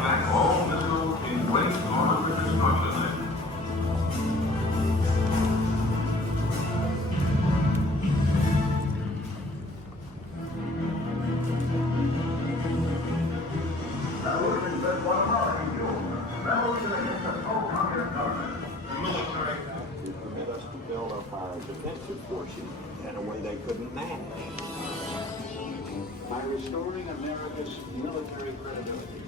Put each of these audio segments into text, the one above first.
back all missiles in place on the destruction list. Defensive forces in a way they couldn't manage. By restoring America's military credibility,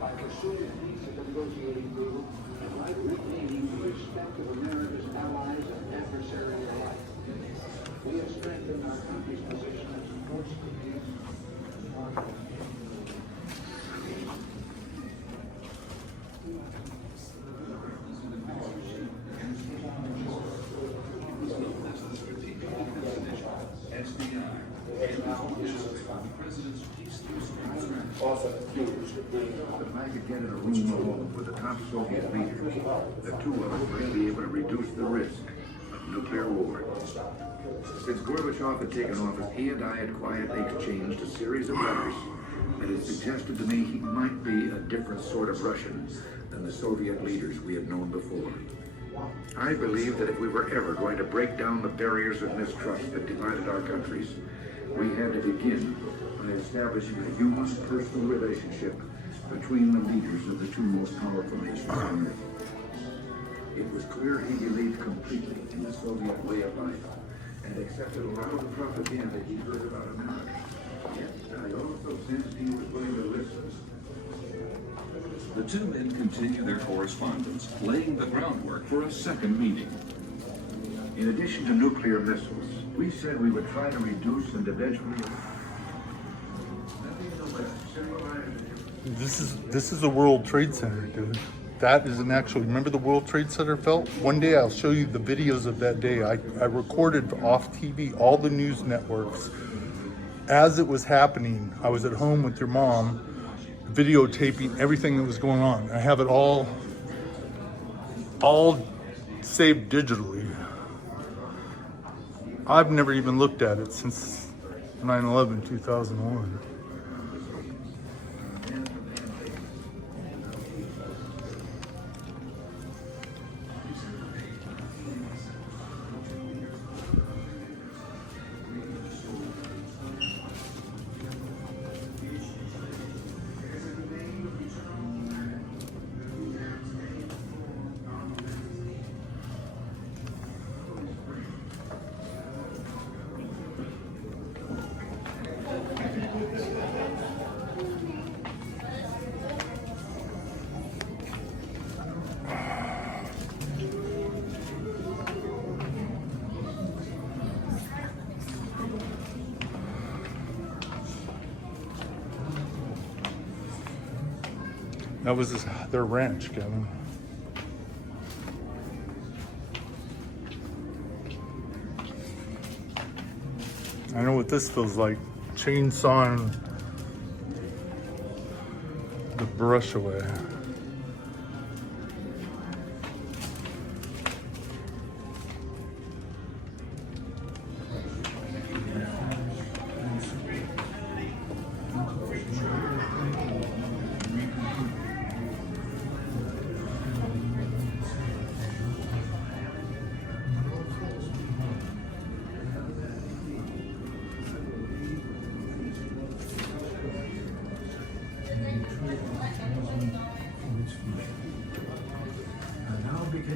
by pursuing peace at the negotiating table, and by regaining the respect of America's allies and adversaries alike, we have strengthened our country's position as a force for peace and progress. If I could get in a room alone with the top Soviet leaders, the two of us might be able to reduce the risk of nuclear war. Since Gorbachev had taken office, he and I had quietly exchanged a series of letters that had suggested to me he might be a different sort of Russian than the Soviet leaders we had known before. I believed that if we were ever going to break down the barriers of mistrust that divided our countries, we had to begin by establishing a human, personal relationship between the leaders of the two most powerful nations on earth. It was clear he believed completely in the Soviet way of life and accepted a lot of the propaganda he heard about America. Yet I also sensed he was willing to listen. The two men continue their correspondence, laying the groundwork for a second meeting. In addition to nuclear missiles, we said we would try to reduce and eventually... This is a World Trade Center, dude. That is an actual, remember the World Trade Center felt? One day I'll show you the videos of that day. I recorded off TV all the news networks. As it was happening, I was at home with your mom, videotaping everything that was going on. I have it all saved digitally. I've never even looked at it since 9/11, 2001. That was their ranch, Kevin. I know what this feels like, chainsawing the brush away.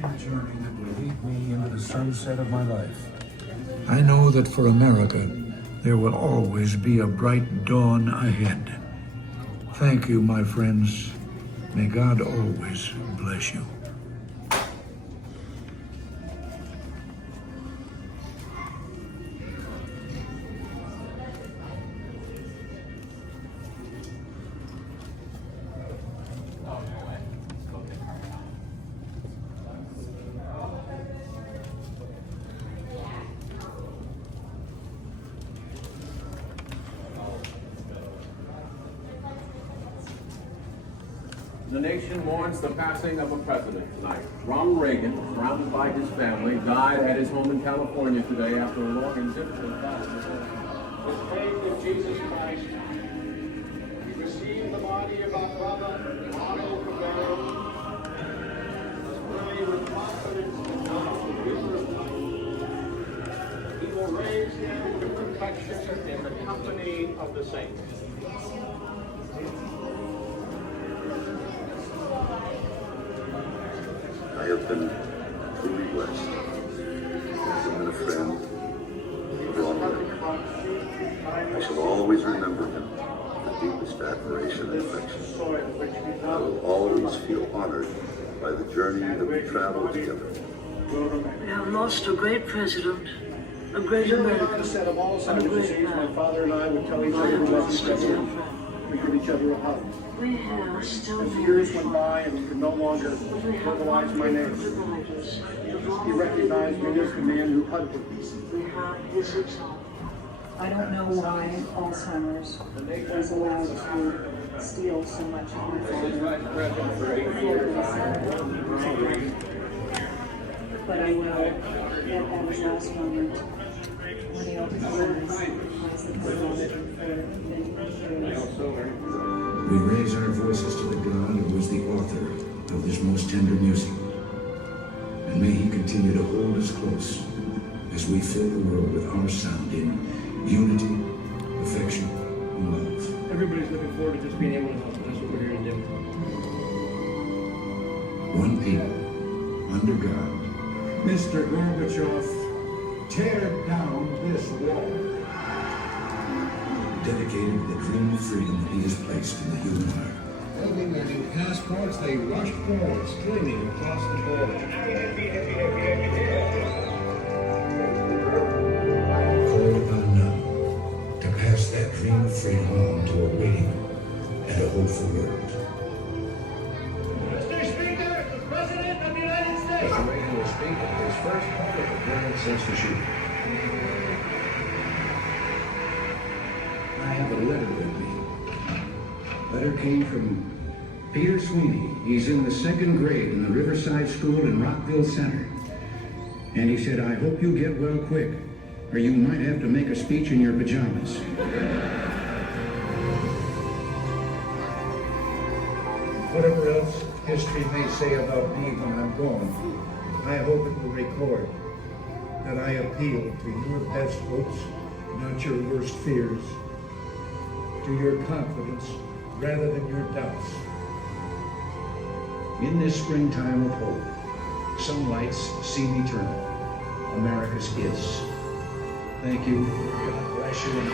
A journey that will lead me into the sunset of my life. I know that for America, there will always be a bright dawn ahead. Thank you, my friends. May God always bless you. The nation mourns the passing of a president tonight. Ronald Reagan, surrounded by his family, died at his home in California today after a long and difficult battle. With faith in Jesus Christ, we receive the body of our brother of the same. I have been truly blessed. I have been a friend of Ronald Reagan. I shall always remember him with the deepest admiration and affection. I will always feel honored by the journey that we traveled together. We have lost a great president, a great American, Onset of and a Alzheimer's great disease, my man. father and I would tell each I other have we loved lost each a other. dear friend. We give each other a hug. We have still As the years went by and he could no longer we have verbalize my name, reminders. he recognized me as the man who hugged him. We have his example. I don't know why Alzheimer's was allowed to steal so much of my father. But I will, at his last moment, when he opened his eyes, I loved him for many years. We raise our voices to the God who was the author of this most tender music. And may he continue to hold us close as we fill the world with our sound in unity, affection, and love. Everybody's looking forward to just being able to help. That's what we're here to do. One people, under God. Mr. Gorbachev, tear down this wall. Dedicated to the dream of freedom that he has placed in the human heart. Holding their new passports, they rushed forward, streaming across the border. Called upon none to pass that dream of freedom on to a waiting and a hopeful world. Mr. Speaker, the President of the United States. Mr. Reagan was speaking at his first public appearance since the shooting. I have a letter with me. Letter came from Peter Sweeney. He's in the 2nd grade in the Riverside School in Rockville Center. And he said, I hope you get well quick, or you might have to make a speech in your pajamas. Whatever else history may say about me when I'm gone, I hope it will record that I appeal to your best hopes, not your worst fears, to your confidence rather than your doubts. In this springtime of hope, some lights seem eternal. America's is. Thank you. God bless you. And